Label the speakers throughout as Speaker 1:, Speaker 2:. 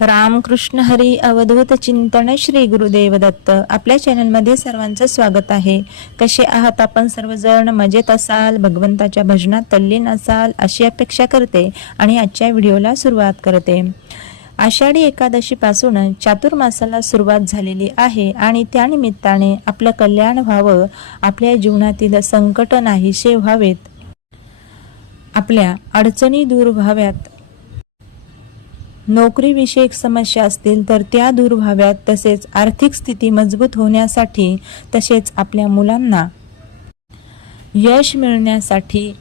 Speaker 1: रामकृष्ण हरी अवधूत चिंतन श्री गुरुदेव दत्त आपल्या चॅनलमध्ये सर्वांचं स्वागत आहे. कसे आहात आपण सर्वजण? मजेत असाल? भगवंताच्या भजनात तल्लीन असाल? अशी अपेक्षा करते आणि आजच्या व्हिडिओला सुरुवात करते. आषाढी एकादशीपासून चातुर्मासाला सुरुवात झालेली आहे आणि त्यानिमित्ताने आपलं कल्याण व्हावं आपल्या जीवनातील संकट नाहीसे व्हावेत. आपल्या अडचणी दूर व्हाव्यात. नोकरीविषयक समस्या असतील तर त्या दूर व्हाव्यात तसेच आर्थिक स्थिती मजबूत होण्यासाठी तसेच आपल्या मुलांना यश मिळण्यासाठी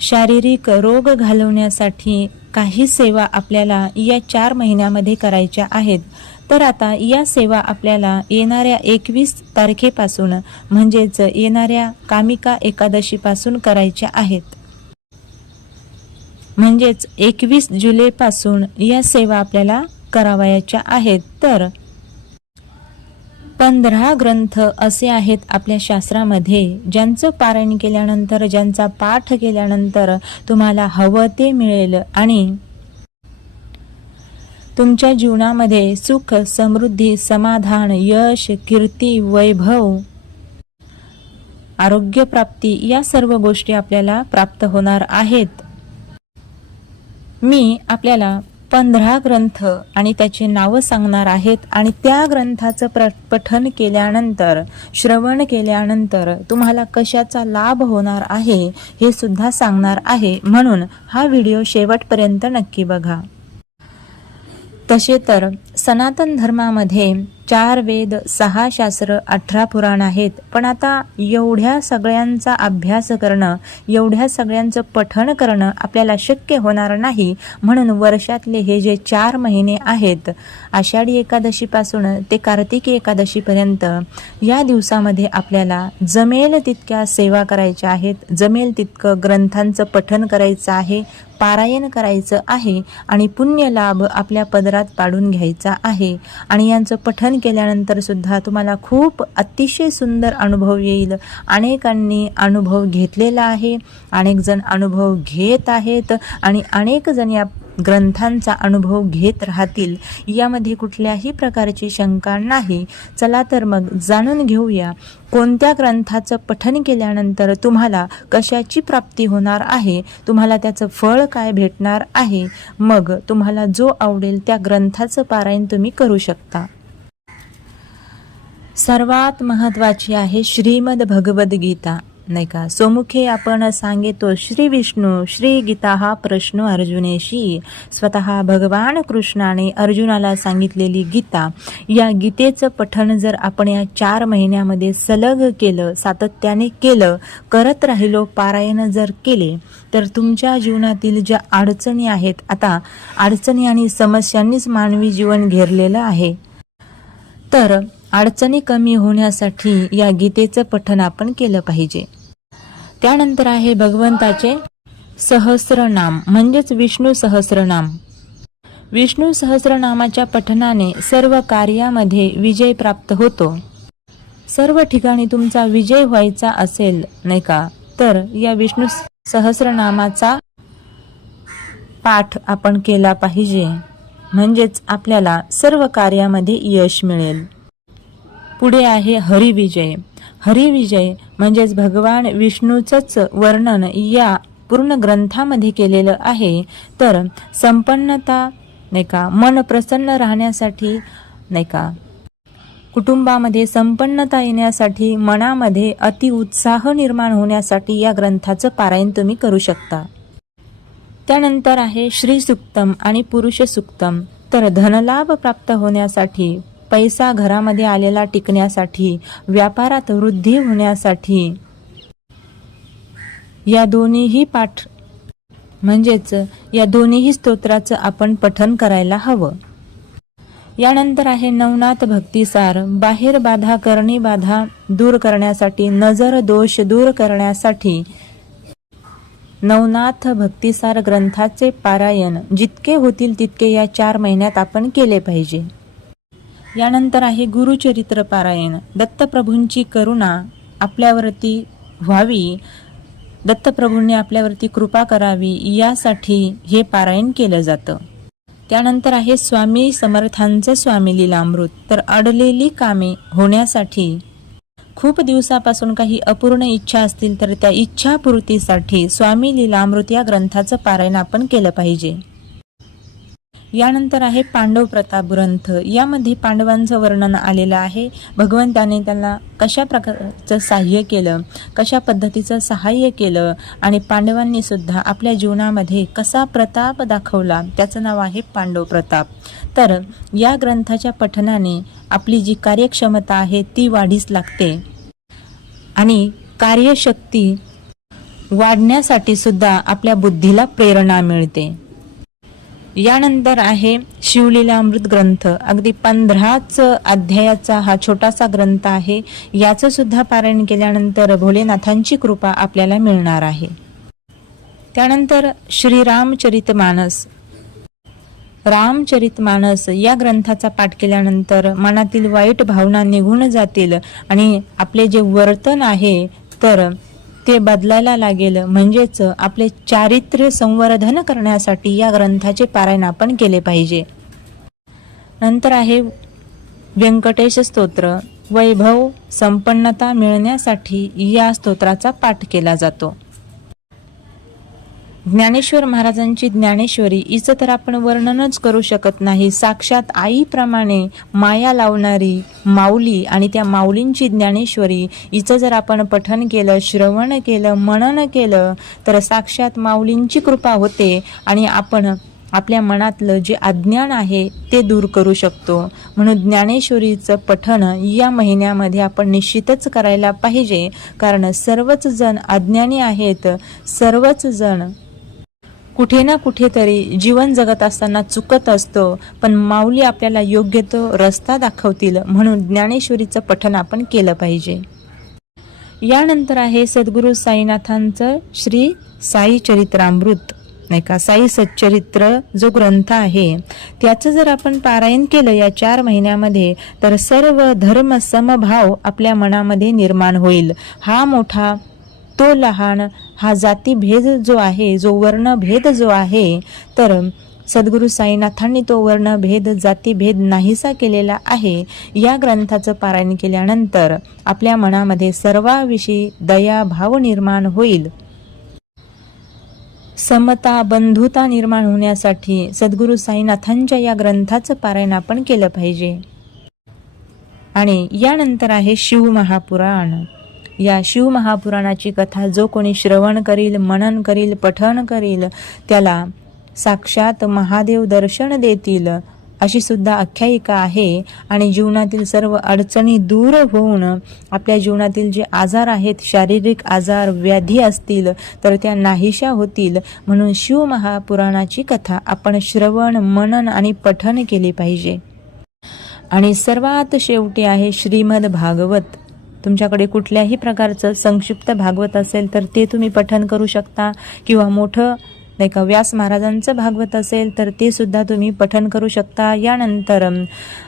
Speaker 1: शारीरिक रोग घालवण्यासाठी काही सेवा आपल्याला या चार महिन्यामध्ये करायच्या आहेत. तर आता या सेवा आपल्याला येणाऱ्या एकवीस तारखेपासून म्हणजेच येणाऱ्या कामिका एकादशीपासून करायच्या आहेत. म्हणजेच एकवीस जुलैपासून या सेवा आपल्याला करावयाच्या आहेत. तर पंधरा ग्रंथ असे आहेत आपल्या शास्त्रामध्ये ज्यांचं पारायण केल्यानंतर ज्यांचा पाठ केल्यानंतर तुम्हाला हवं ते मिळेल आणि तुमच्या जीवनामध्ये सुख समृद्धी समाधान यश कीर्ती वैभव आरोग्यप्राप्ती या सर्व गोष्टी आपल्याला प्राप्त होणार आहेत. मी आपल्याला पंधरा ग्रंथ आणि त्याचे नावं सांगणार आहेत आणि त्या ग्रंथाचं प्र पठन केल्यानंतर श्रवण केल्यानंतर तुम्हाला कशाचा लाभ होणार आहे हे सुद्धा सांगणार आहे. म्हणून हा व्हिडिओ शेवटपर्यंत नक्की बघा. तसे तर सनातन धर्मामध्ये चार वेद सहा शास्त्र अठरा पुराण आहेत. पण आता एवढ्या सगळ्यांचा अभ्यास करणं एवढ्या सगळ्यांचं पठण करणं आपल्याला शक्य होणार नाही. म्हणून वर्षातले हे जे चार महिने आहेत आषाढी एकादशीपासून ते कार्तिकी एकादशीपर्यंत या दिवसामध्ये आपल्याला जमेल तितक्या सेवा करायच्या आहेत जमेल तितकं ग्रंथांचं पठण करायचं आहे पारायण करायचं आहे आणि पुण्य लाभ आपल्या पदरात पाडून घ्यायचा आहे. आणि यांचं पठन केल्यानंतर सुद्धा तुम्हाला खूप अतिशय सुंदर अनुभव येईल. अनेकांनी अनुभव घेतलेला आहे. अनेक जण अनुभव घेत आहेत. आणि अनेक जण या ग्रंथांचा अनुभव घेत राहतील यामध्ये कुठल्याही प्रकारची शंका नाही. चला तर मग जाणून घेऊया कोणत्या ग्रंथाचं पठन केल्यानंतर तुम्हाला कशाची प्राप्ती होणार आहे? तुम्हाला त्याचं फळ काय भेटणार आहे? मग तुम्हाला जो आवडेल त्या ग्रंथाचं पारायण तुम्ही करू शकता. सर्वात महत्त्वाची आहे श्रीमद भगवद्गीता नाही का? सोमुखे आपण सांगितो श्री विष्णू श्री गीता हा प्रश्न अर्जुनेशी. स्वतः भगवान कृष्णाने अर्जुनाला सांगितलेली गीता. या गीतेचं पठण जर आपण या चार महिन्यामध्ये सलग केलं सातत्याने केलं करत राहिलो पारायण जर केले तर तुमच्या जीवनातील ज्या अडचणी आहेत आता अडचणी आणि समस्यांनीच मानवी जीवन घेरलेलं आहे. तर अडचणी कमी होण्यासाठी या गीतेचं पठन आपण केलं पाहिजे. त्यानंतर आहे भगवंताचे सहस्रनाम म्हणजेच विष्णू सहस्रनाम. विष्णू सहस्रनामाच्या पठनाने सर्व कार्यामध्ये विजय प्राप्त होतो. सर्व ठिकाणी तुमचा विजय व्हायचा असेल नाही का? तर या विष्णू सहस्रनामाचा पाठ आपण केला पाहिजे. म्हणजेच आपल्याला सर्व कार्यामध्ये यश मिळेल. पुढे आहे हरिविजय. हरिविजय म्हणजेच भगवान विष्णूचंच वर्णन या पूर्ण ग्रंथामध्ये केलेलं आहे. तर संपन्नता नाही का मन प्रसन्न राहण्यासाठी नाही का कुटुंबामध्ये संपन्नता येण्यासाठी मनामध्ये अति उत्साह निर्माण होण्यासाठी या ग्रंथाचं पारायण तुम्ही करू शकता. त्यानंतर आहे श्री सुक्तम आणि पुरुष सुक्तम तर धनलाभ प्राप्त होण्यासाठी पैसा घरामध्ये आलेला टिकण्यासाठी व्यापारात वृद्धी होण्यासाठी. या दोन्हीही पाठ म्हणजेच या दोन्हीही स्तोत्राचं आपण पठन करायला हवं. यानंतर आहे नवनाथ भक्तिसार बाहेर बाधा करणी बाधा दूर करण्यासाठी नजर दोष दूर करण्यासाठी. नवनाथ भक्तिसार ग्रंथाचे पारायण जितके होतील तितके या चार महिन्यात आपण केले पाहिजे. यानंतर आहे गुरुचरित्र पारायण. दत्तप्रभूंची करुणा आपल्यावरती व्हावी दत्तप्रभूंनी आपल्यावरती कृपा करावी यासाठी हे पारायण केलं जातं. त्यानंतर आहे स्वामी समर्थांचं स्वामी लीलामृत. तर अडलेली कामे होण्यासाठी खूप दिवसापासून काही अपूर्ण इच्छा असतील तर त्या इच्छापूर्तीसाठी स्वामी लीलामृत या ग्रंथाचं पारायण आपण केलं पाहिजे. यानंतर आहे पांडव प्रताप ग्रंथ. यामध्ये पांडवांचं वर्णन आलेलं आहे. भगवंताने त्यांना कशा प्रकारचं सहाय्य केलं? कशा पद्धतीचं सहाय्य केलं? आणि पांडवांनी सुद्धा आपल्या जीवनामध्ये कसा प्रताप दाखवला? त्याचं नाव आहे पांडव प्रताप. तर या ग्रंथाच्या पठनाने आपली जी कार्यक्षमता आहे ती वाढीस लागते. आणि कार्यशक्ती वाढण्यासाठी सुद्धा आपल्या बुद्धीला प्रेरणा मिळते. यानंतर आहे शिवलीलामृत ग्रंथ. अगदी पंधराच अध्यायाचा हा छोटासा ग्रंथ आहे. याचं सुद्धा पारायण केल्यानंतर भोलेनाथांची कृपा आपल्याला मिळणार आहे. त्यानंतर श्रीरामचरितमानस रामचरितमानस या ग्रंथाचा पाठ केल्यानंतर मनातील वाईट भावना निघून जातील आणि आपले जे वर्तन आहे तर ते बदलायला लागेल. म्हणजेच आपले चारित्र्य संवर्धन करण्यासाठी या ग्रंथाचे पारायण आपण केले पाहिजे. नंतर आहे व्यंकटेश स्तोत्र. वैभव संपन्नता मिळण्यासाठी या स्तोत्राचा पाठ केला जातो. ज्ञानेश्वर महाराजांची ज्ञानेश्वरी हिचं तर आपण वर्णनच करू शकत नाही. साक्षात आईप्रमाणे माया लावणारी माऊली आणि त्या माऊलींची ज्ञानेश्वरी हिचं जर आपण पठन केलं श्रवण केलं मनन केलं तर साक्षात माऊलींची कृपा होते आणि आपण आपल्या मनातलं जे अज्ञान आहे ते दूर करू शकतो. म्हणून ज्ञानेश्वरीचं पठण या महिन्यामध्ये आपण निश्चितच करायला पाहिजे. कारण सर्वच जण अज्ञानी आहेत सर्वच जण कुठे ना कुठेतरी जीवन जगत असताना चुकत असतो पण माऊली आपल्याला योग्य तो रस्ता दाखवतील म्हणून ज्ञानेश्वरीचं पठण आपण केलं पाहिजे. यानंतर आहे सद्गुरू साईनाथांचं श्री साई चरित्रामृत. नाही का? साई सच्चरित्र जो ग्रंथ आहे त्याचं जर आपण पारायण केलं या चार महिन्यामध्ये तर सर्व धर्म समभाव आपल्या मनामध्ये निर्माण होईल. हा मोठा तो लहान हा जातीभेद जो आहे जो वर्णभेद जो आहे तर सद्गुरू साईनाथांनी तो वर्णभेद जातीभेद नाहीसा केलेला आहे. या ग्रंथाचं पारायण केल्यानंतर आपल्या मनामध्ये सर्वाविषयी दया भाव निर्माण होईल. समता बंधुता निर्माण होण्यासाठी सद्गुरू साईनाथांच्या या ग्रंथाचं पारायण आपण केलं पाहिजे. आणि यानंतर आहे शिव महापुराण. या शिवमहापुराणाची कथा जो कोणी श्रवण करील मनन करील पठन करील त्याला साक्षात महादेव दर्शन देतील अशी सुद्धा आख्यायिका आहे. आणि जीवनातील सर्व अडचणी दूर होऊन आपल्या जीवनातील जे आजार आहेत शारीरिक आजार व्याधी असतील तर त्या नाहीशा होतील. म्हणून शिवमहापुराणाची कथा आपण श्रवण मनन आणि पठन केले पाहिजे. आणि सर्वात शेवटी आहे श्रीमद भागवत तुमच्याकडे कुठल्याही प्रकारचं संक्षिप्त भागवत असेल तर ते तुम्ही पठन करू शकता. किंवा मोठं नाही का व्यास महाराजांचं भागवत असेल तर ते सुद्धा तुम्ही पठन करू शकता. यानंतर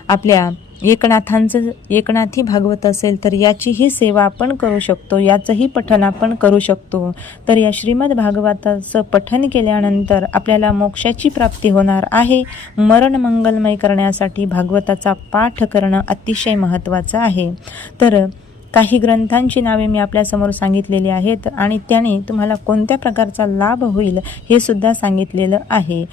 Speaker 1: आपल्या एकनाथांचं एकनाथी भागवत असेल तर याचीही सेवा आपण करू शकतो. याचंही पठन आपण करू शकतो. तर या श्रीमद भागवताचं पठन केल्यानंतर आपल्याला मोक्षाची प्राप्ती होणार आहे. मरण मंगलमय करण्यासाठी भागवताचा पाठ करणं अतिशय महत्त्वाचं आहे. तर काही ग्रंथांची नावे मी आपल्यासमोर सांगितलेली आहेत आणि त्याने तुम्हाला कोणत्या प्रकारचा लाभ होईल हे सुद्धा सांगितलेलं आहे.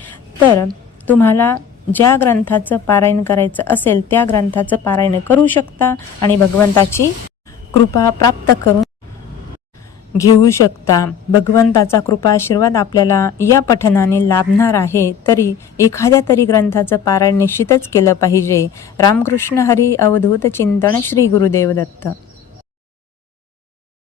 Speaker 1: तर तुम्हाला ज्या ग्रंथाचं पारायण करायचं असेल त्या ग्रंथाचं पारायण करू शकता आणि भगवंताची कृपा प्राप्त करून घेऊ शकता. भगवंताचा कृपा आशीर्वाद आपल्याला या पठनाने लाभणार आहे तरी एखाद्या तरी ग्रंथाचं पारायण निश्चितच केलं पाहिजे. रामकृष्ण हरी अवधूत चिंतन श्री गुरुदेव दत्त